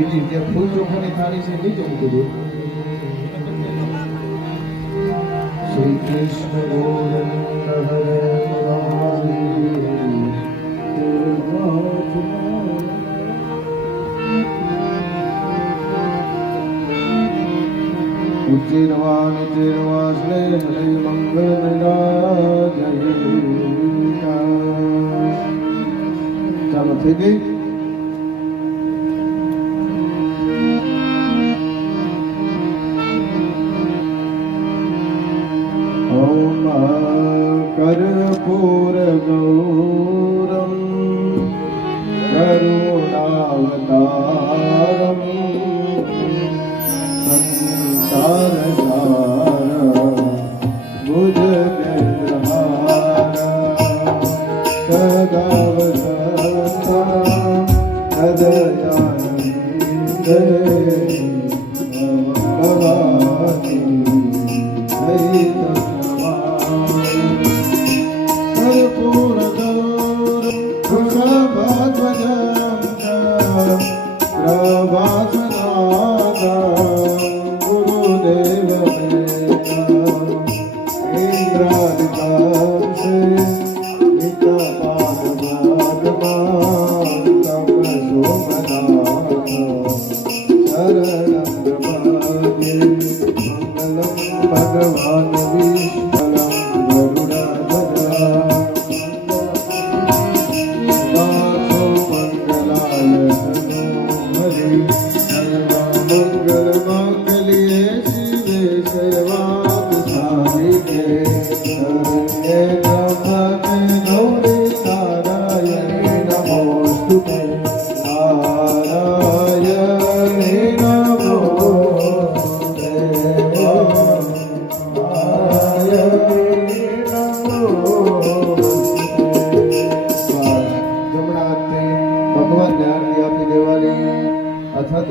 બીજી જે ફૂલ ચોખાની થાળી છે નીચે મૂકી દો. શ્રી કૃષ્ણ ગોવિંદ હરે ઉચ્ચેરવા નિચેરવા સ્નેહ મંગળ જય. ચાલો થઈ ગઈ. ઓમ કર્પૂર ગૌરમ કરુણાવતારમ સંસારસાર ભુજગેન્દ્રહાર સદાવસંતા હૃદયાનંદે ભવાતી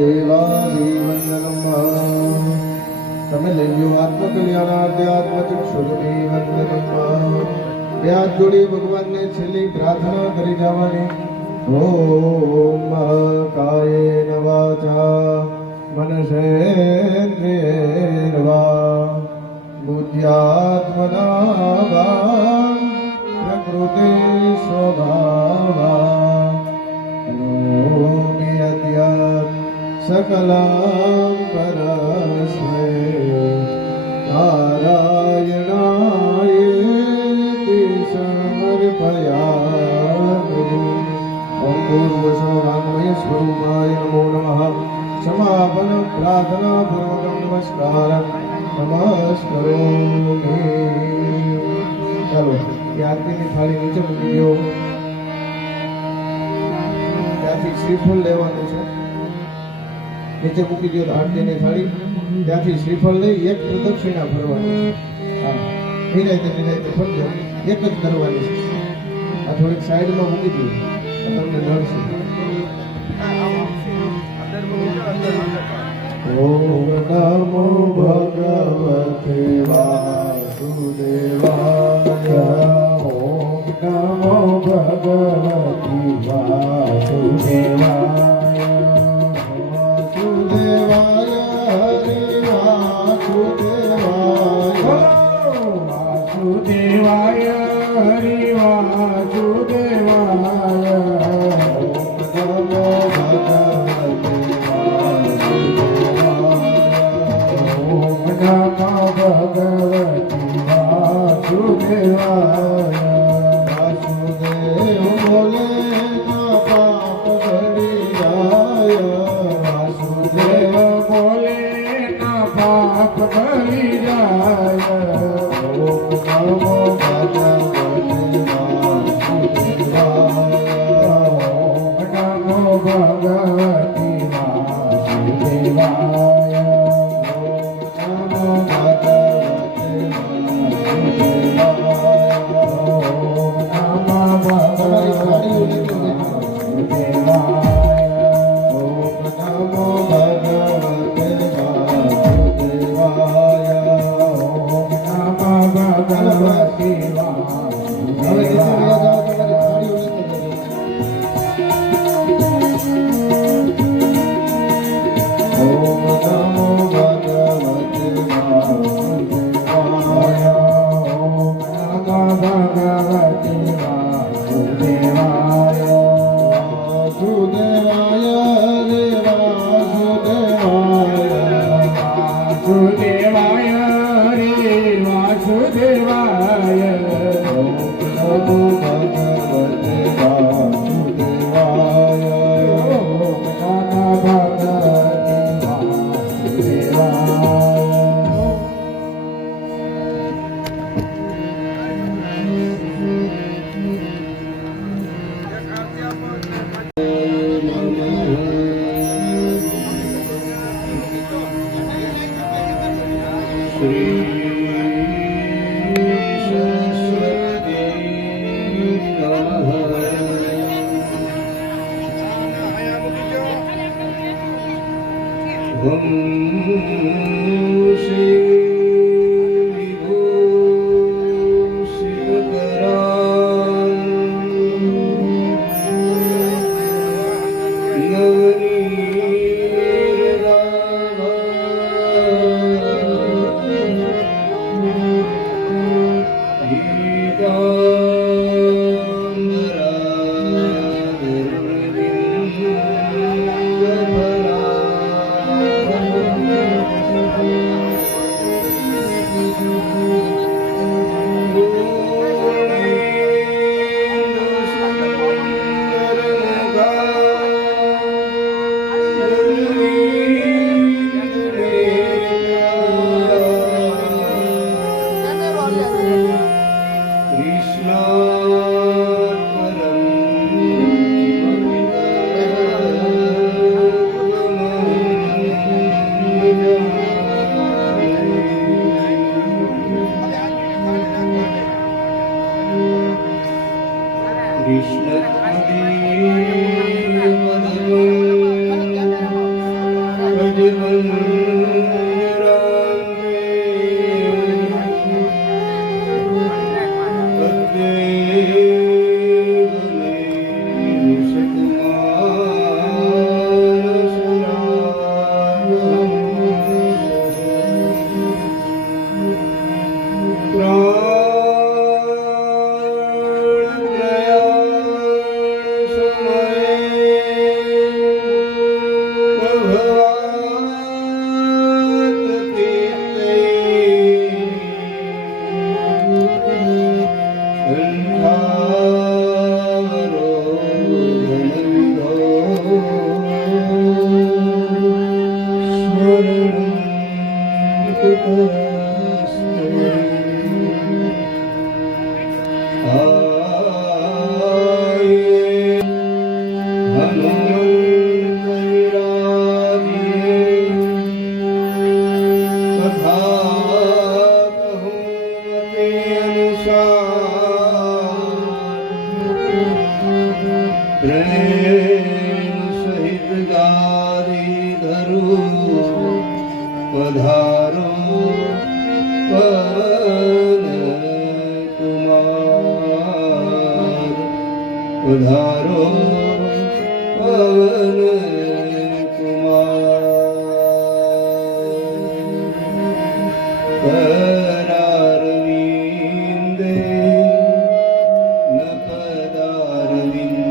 ભગવાન વિષ્ણુ તમે લઈ લો આત્મકલ્યાણાર્થે બે હાથ જોડી ભગવાનને છેલ્લી પ્રાર્થના કરી જવાની. ઓમ કાયેન વાચા મનસેન્દ્રિયૈર્વા બુદ્ધ્યાત્મના વા પ્રકૃતિ સ્વભાવા કરોમિ અદ્યાત્ સકલાં પરસ્મૈ નારાયણાયેતિ સમર્પયામિ. ઓમ પૂર્વસ્વભાગમય સ્વરૂપાય નમો નમઃ. સમાપન પ્રાર્થના પૂર્વક નમસ્કાર નમસ્કરોમિ. ચાલો એ આરતીની થાળી નીચે મૂકી દો. ત્યાંથી શ્રીફળ લેવાનું છે. નીચે મૂકી દો આરતીની થાળી. ત્યાંથી શ્રીફળ લઈ એક પ્રદક્ષિણા ફરવાની છે. હા, નિરાયતે ફરજો. એક જ કરવાની છે. આ થોડીક સાઈડમાં મૂકી દો, તમને નડશે. ઓમ નમો ભગવતે વાસુદેવાય. ઓમ નમો ભગવતી વાસુદેવાય. વાસુદેવાય હરિ વાસુદેવાય. ઓમ નમો ભગવતે વાસુદેવાય. ઓમ નમો ભગવતી વાસુદેવાય. વાસુદેવ બોલે ના પાપ હમ શ્રી વિભૂષિતકરાં પધારો પવન કુમાર, પધારો પવન કુમાર. કરારવિંદે ન પદારવિંદમ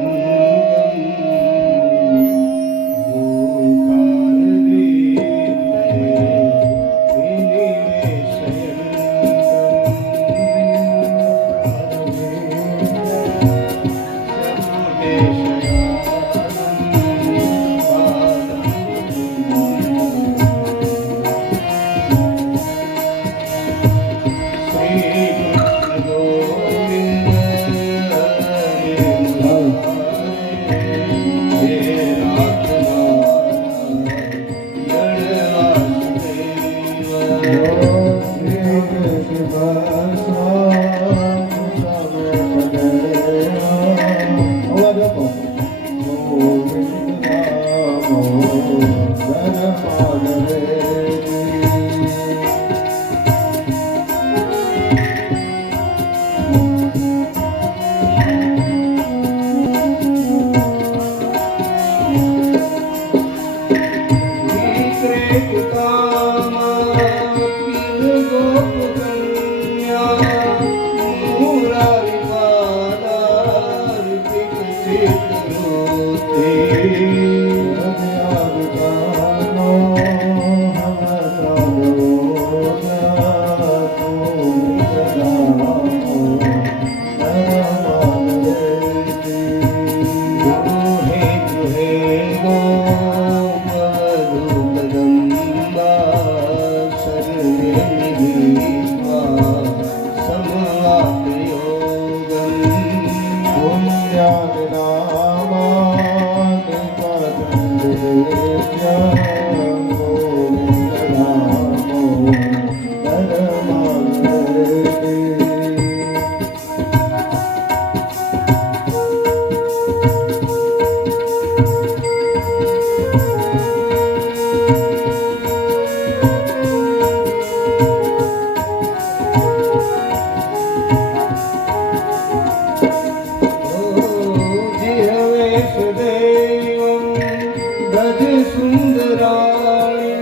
ब्रज सुन्दराणि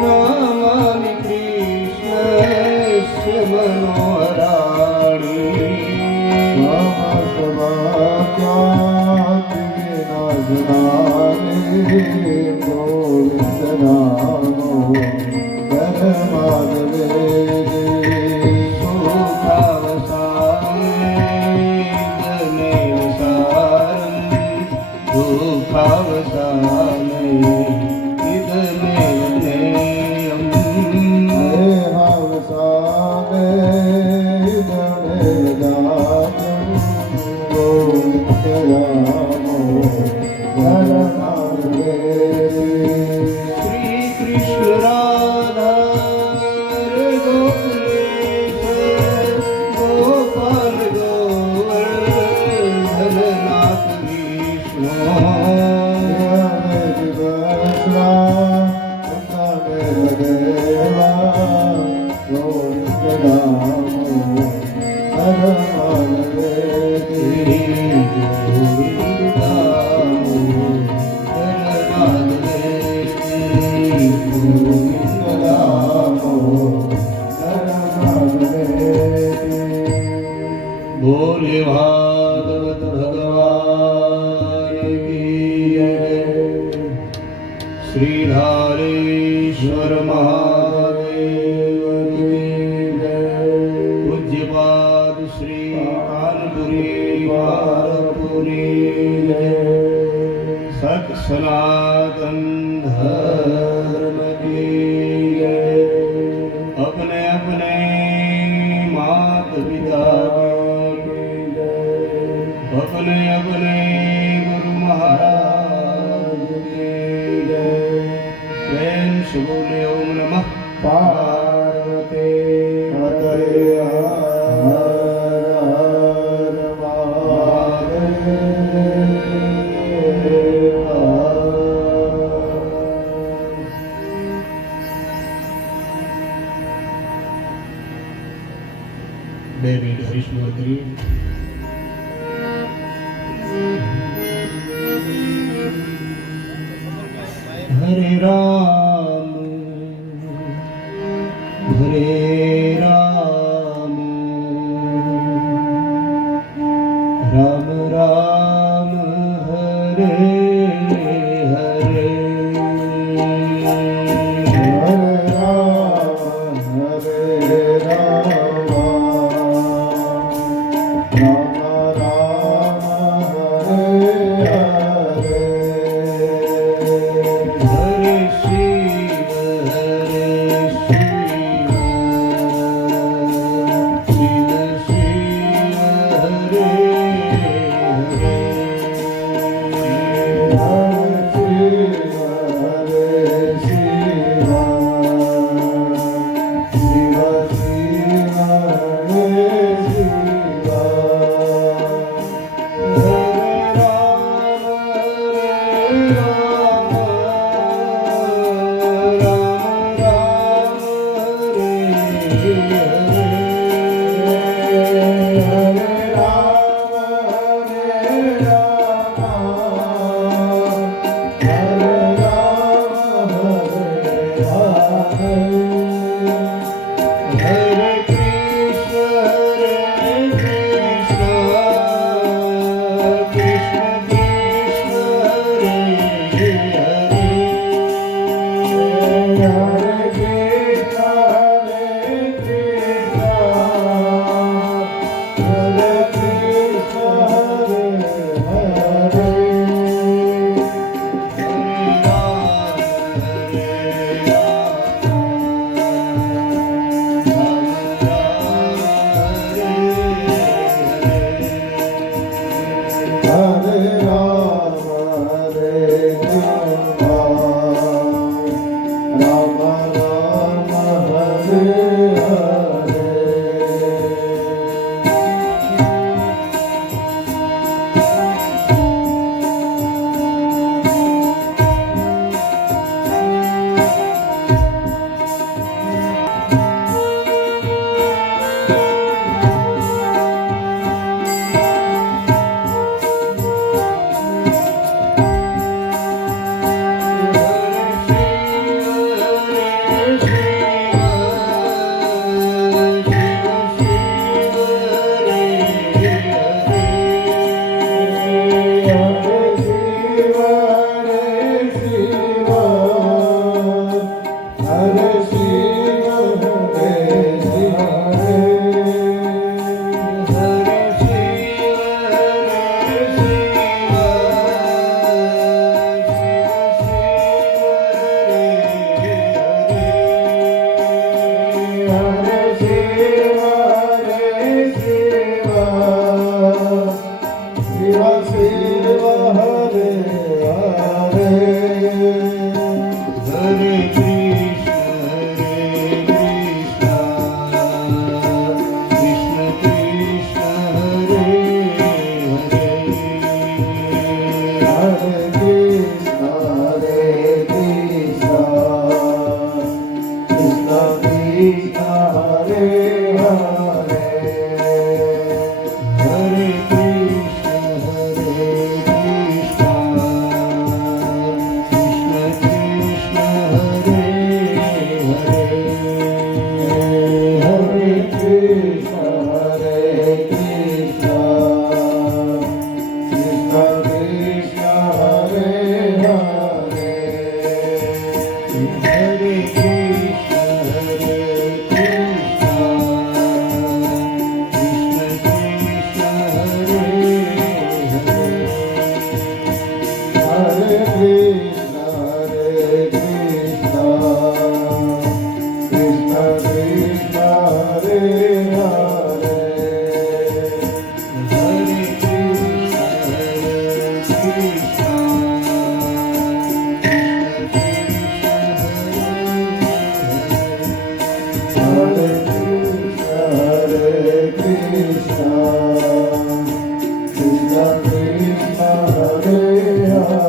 नामानि कृष्णस्य मनोहराणि बोले भागवत भगवान की जय। श्रीधारेश्वर महादेव की जय। पूज्यपाद श्री कानपुरी वारपुरी जय। सत सनातन धर्म की जय। अपने अपने मात पिता अपने अपने गुरु महाराज की जय। प्रेम से बोले ओम नमः पार्वती पतये हर हर महादेव। 2 મિનિટ હરીશમોર કરીએ. हरे Ram Ram Ram Hare Hare Hare Shri Krishna, Hare Krishna, Krishna Krishna, Hare Hare, Hare Krishna, Krishna Krishna, Hare Hare.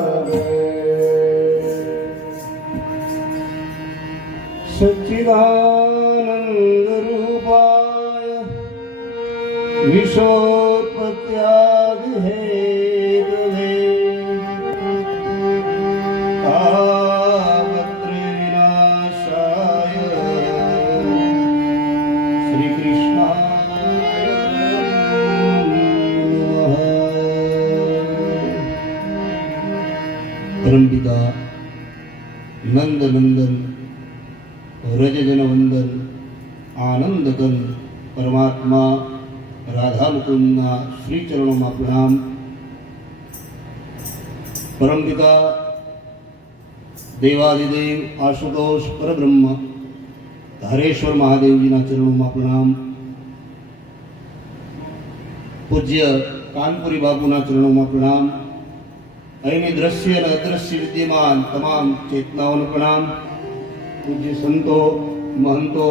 सच्चिदानंद रूपाय विश्वोत्पत्त्यादि हेतवे तापत्रयविनाशाय श्रीकृष्णाय नमः। परमपिता नंद नंदन रजजन वंदन आनंद गण परमात्मा राधा मुकुंदના શ્રી ચરણોમાં પ્રણામ। પરમપિતા દેવાદિદેવ આશુતોષ પરબ્રહ્મ ધારેશ્વર મહાદેવજીના ચરણોમાં પ્રણામ। પૂજ્ય કાનપુરી બાપુના ચરણોમાં પ્રણામ। અહીંની દ્રશ્ય અને અદ્રશ્ય વિદ્યમાન તમામ ચેતનાઓને પ્રણામ। પૂજ્ય સંતો મહંતો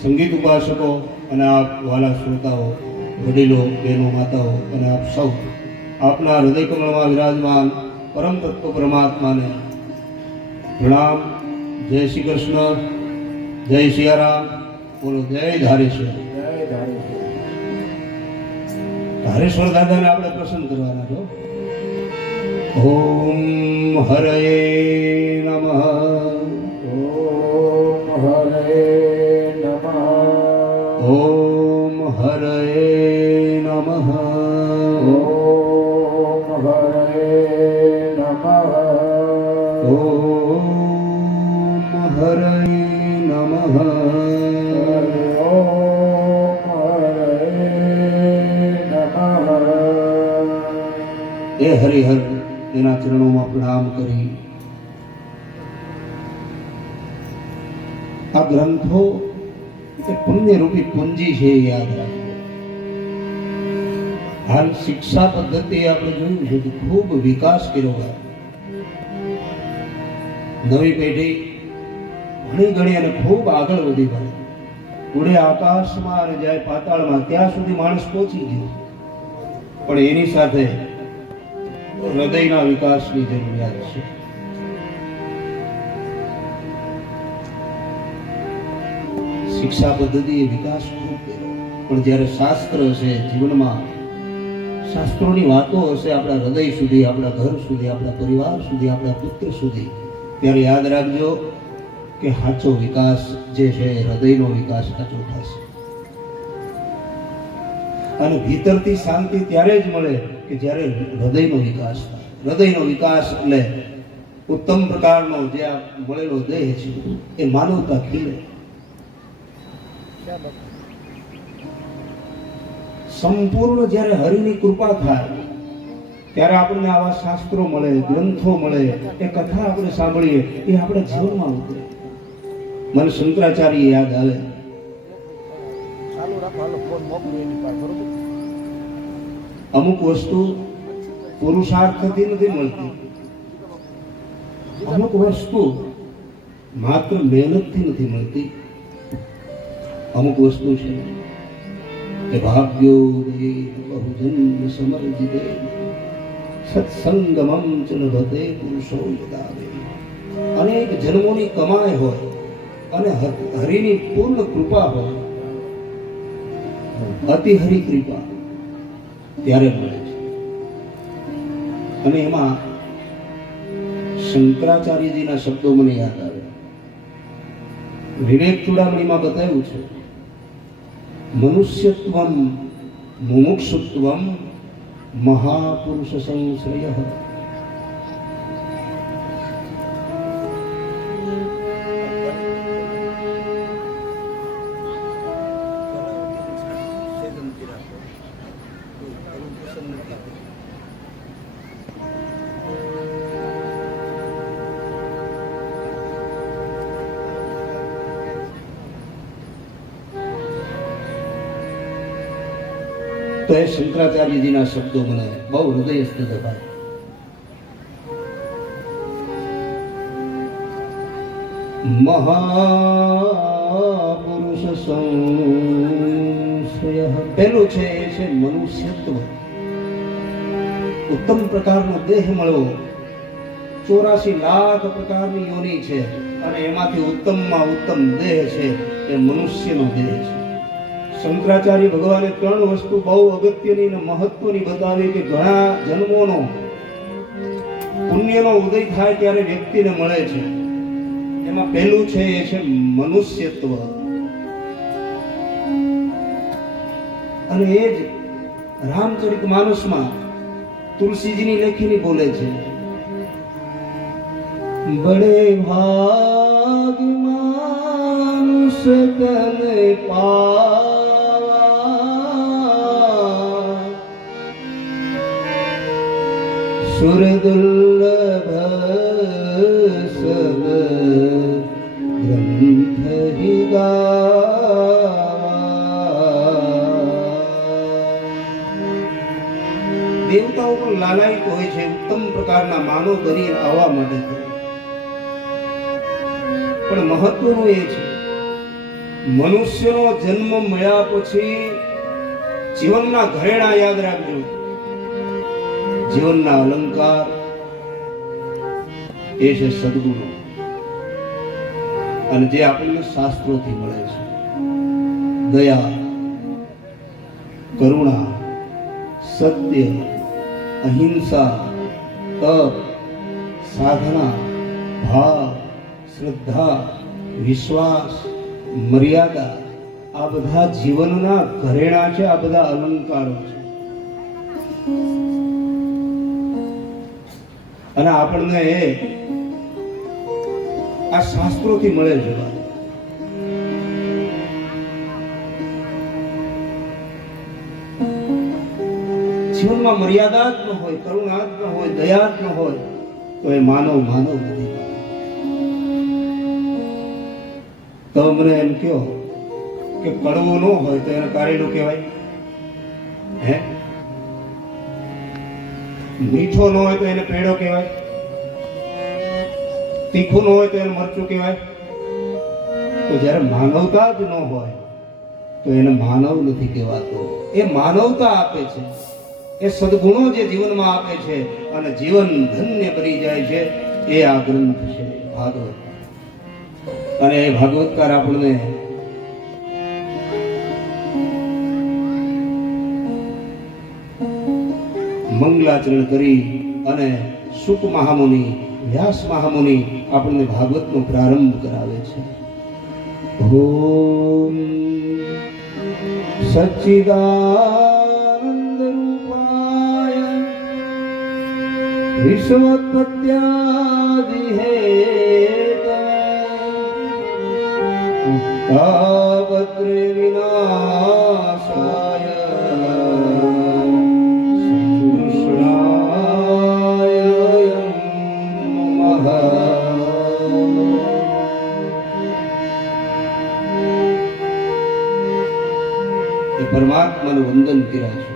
સંગીત ઉપાસકો અને આપ વાલા શ્રોતાઓ વડીલો બહેનો માતાઓ અને આપ સૌ આપના હૃદય કમળમાં વિરાજમાન પરમ તત્વ પરમાત્માને પ્રણામ। જય શ્રી કૃષ્ણ, જય સિયારામ, બોલો જય ધારેશ્વર। ધારેશ્વર દાદાને આપણે પ્રસન્ન કરવાના છો। ઓમ હરયે નમઃ। Om Hare Namaha, ઓમ હરયે નમઃ। Om Hare Namaha, ઓમ હરયે નમઃ। એ હરિહર એના ચરણોમાં પ્રણામ કરી આ ગ્રંથો એ પુણ્યરૂપી પૂંજી છે, એ યાદ રાખજો। હાલ શિક્ષા પદ્ધતિ આપણે જોયું છે કે ખૂબ વિકાસ કર્યો છે। નવી પેઢી ઘણી ઘણી અને ખૂબ આગળ વધી ગઈ। ઉડે આકાશમાં અને જાય પાતાળમાં, ત્યાં સુધી માણસ પહોંચી ગયો, પણ એની સાથે હૃદયના વિકાસની જરૂરિયાત છે। શિક્ષા પદ્ધતિ એ વિકાસ ખૂબ કર્યો, પણ જ્યારે શાસ્ત્ર હશે જીવનમાં, શાસ્ત્રોની વાતો હશે આપણા હૃદય સુધી, આપણા ઘર સુધી, આપણા પરિવાર સુધી, આપણા પુત્ર સુધી, ત્યારે યાદ રાખજો કે સાચો વિકાસ જે છે હૃદયનો વિકાસ સાચો થશે। અને ભીતરથી શાંતિ ત્યારે જ મળે કે જ્યારે હૃદયનો વિકાસ થાય। હૃદયનો વિકાસ એટલે ઉત્તમ પ્રકારનો જે આ મળેલો દેહ છે એ માનવતા ખીલે। સંપૂર્ણ જ્યારે હરિની કૃપા થાય ત્યારે આપણને આવા શાસ્ત્રો મળે, ગ્રંથો મળે, એ કથા આપણે સાંભળીએ, એ આપણા જીવનમાં ઉતરે। મને શંકરાચાર્ય યાદ આવે। અમુક વસ્તુ પુરુષાર્થથી નથી મળતી, અમુક વસ્તુ માત્ર મહેનતથી નથી મળતી। અમુક વસ્તુ છે કે ભાગ્યો બહુજન્મ સમર્જિતે સત્સંગમં ચ લભતે પુરુષો યદા વે। અનેક જન્મોની કમાઈ હોય અને હરિની પૂર્ણ કૃપા હોય, અતિ હરિ કૃપા, ત્યારે મળે છે। અને એમાં શંકરાચાર્યજીના શબ્દો મને યાદ આવે। વિવેક ચૂડામણીમાં બતાવ્યું છે, મનુષ્યત્વમ મુમુક્ષુત્વમ મહાપુરુષ સંશ્રયઃ। તો એ શંકરાચાર્યજીના શબ્દો મને બહુ હૃદયસ્થ દબાય. મહાપુરુષ સંશય, પેલું છે એ છે મનુષ્યત્વ. ઉત્તમ પ્રકારનો દેહ મળવો. 84 લાખ પ્રકારની યોનિ છે અને એમાંથી ઉત્તમમાં ઉત્તમ દેહ છે એ મનુષ્યનો દેહ છે. શંકરાચાર્ય ભગવાને 3 વસ્તુ બહુ અગત્યની અને મહત્વની બતાવી કે ઘણા જન્મોનો પુણ્યનો ઉદય થાય ત્યારે વ્યક્તિને મળે છે. એમાં પહેલું છે એ છે મનુષ્યત્વ. અને એ જ રામચરિતમાનસમાં તુલસીજીની લેખીની બોલે છે, બડે ભાગ માનુષ તન પાવા, સુર દુર્લભ સબ ગ્રંથ હિ ગાવા. દેવતાઓ પણ લાલાયિત હોય છે ઉત્તમ પ્રકારના માનવ બની આવવા માટે. પણ મહત્વનું એ છે મનુષ્યનો જન્મ મળ્યા પછી જીવનના ઘરેણા યાદ રાખજો. જીવનના અલંકાર એ છે સદગુણો, અને જે આપણને શાસ્ત્રોથી મળે છે. દયા, કરુણા, સત્ય, અહિંસા, તપ, સાધના, ભાવ, શ્રદ્ધા, વિશ્વાસ, મર્યાદા, આ બધા જીવનના ઘરેણા છે. આ બધા અલંકારો છે. અને આપણને આ શાસ્ત્રોથી મળે છે. જીવનમાં મર્યાદા જ ન હોય, કરુણા જ ન હોય, દયા જ ન હોય તો એ માનવ નથી. તો મને એમ કહો કે કડવું ન હોય તો એને કારેલું કહેવાય? હે? મીઠો ન હોય તો એને પેડો કહેવાય? તીખું ન હોય તો એને મરચું કહેવાય? તો જ્યારે માનવતા જ ન હોય તો એને માનવ નથી કહેવાતો. એ માનવતા આપે છે, એ સદગુણો જે જીવનમાં આપે છે અને જીવન ધન્ય બની જાય છે. એ આ ગ્રંથ છે ભાગવત. અને એ ભાગવતકાર આપણને મંગલાચરણ કરી અને શુક મહામુનિ, વ્યાસ મહામુનિ આપણને ભાગવતનો પ્રારંભ કરાવે છે. ઓમ સચ્ચિદાનંદ રૂપાય વિશ્વોત્પત્યાદિ તાવત્ર વિનાશાય કૃષ્ણાય નમઃ. એ પરમાત્માનું વંદન કર્યા છે.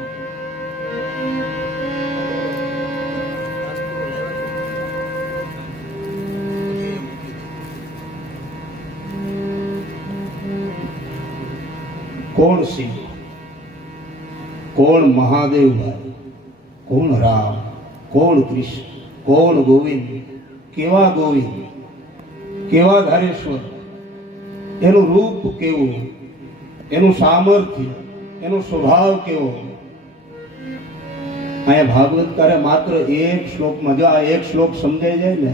કોણ શિવ, કોણ મહાદેવભાઈ, કોણ રામ, કોણ કૃષ્ણ, કોણ ગોવિંદ, કેવા ગોવિંદ, કેવા ધારેશ્વર, એનું રૂપ કેવું, એનું સામર્થ્ય, એનો સ્વભાવ કેવો. અહીંયા ભાગવતકારે માત્ર એક શ્લોકમાં, જો આ એક શ્લોક સમજાઈ જાય ને,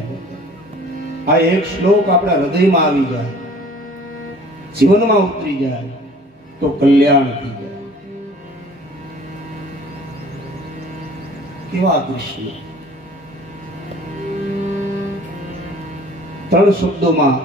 આ એક શ્લોક આપણા હૃદયમાં આવી જાય, જીવનમાં ઉતરી જાય તો કલ્યાણ થઈ જાય. કેવા કૃષ્ણ 3 શબ્દોમાં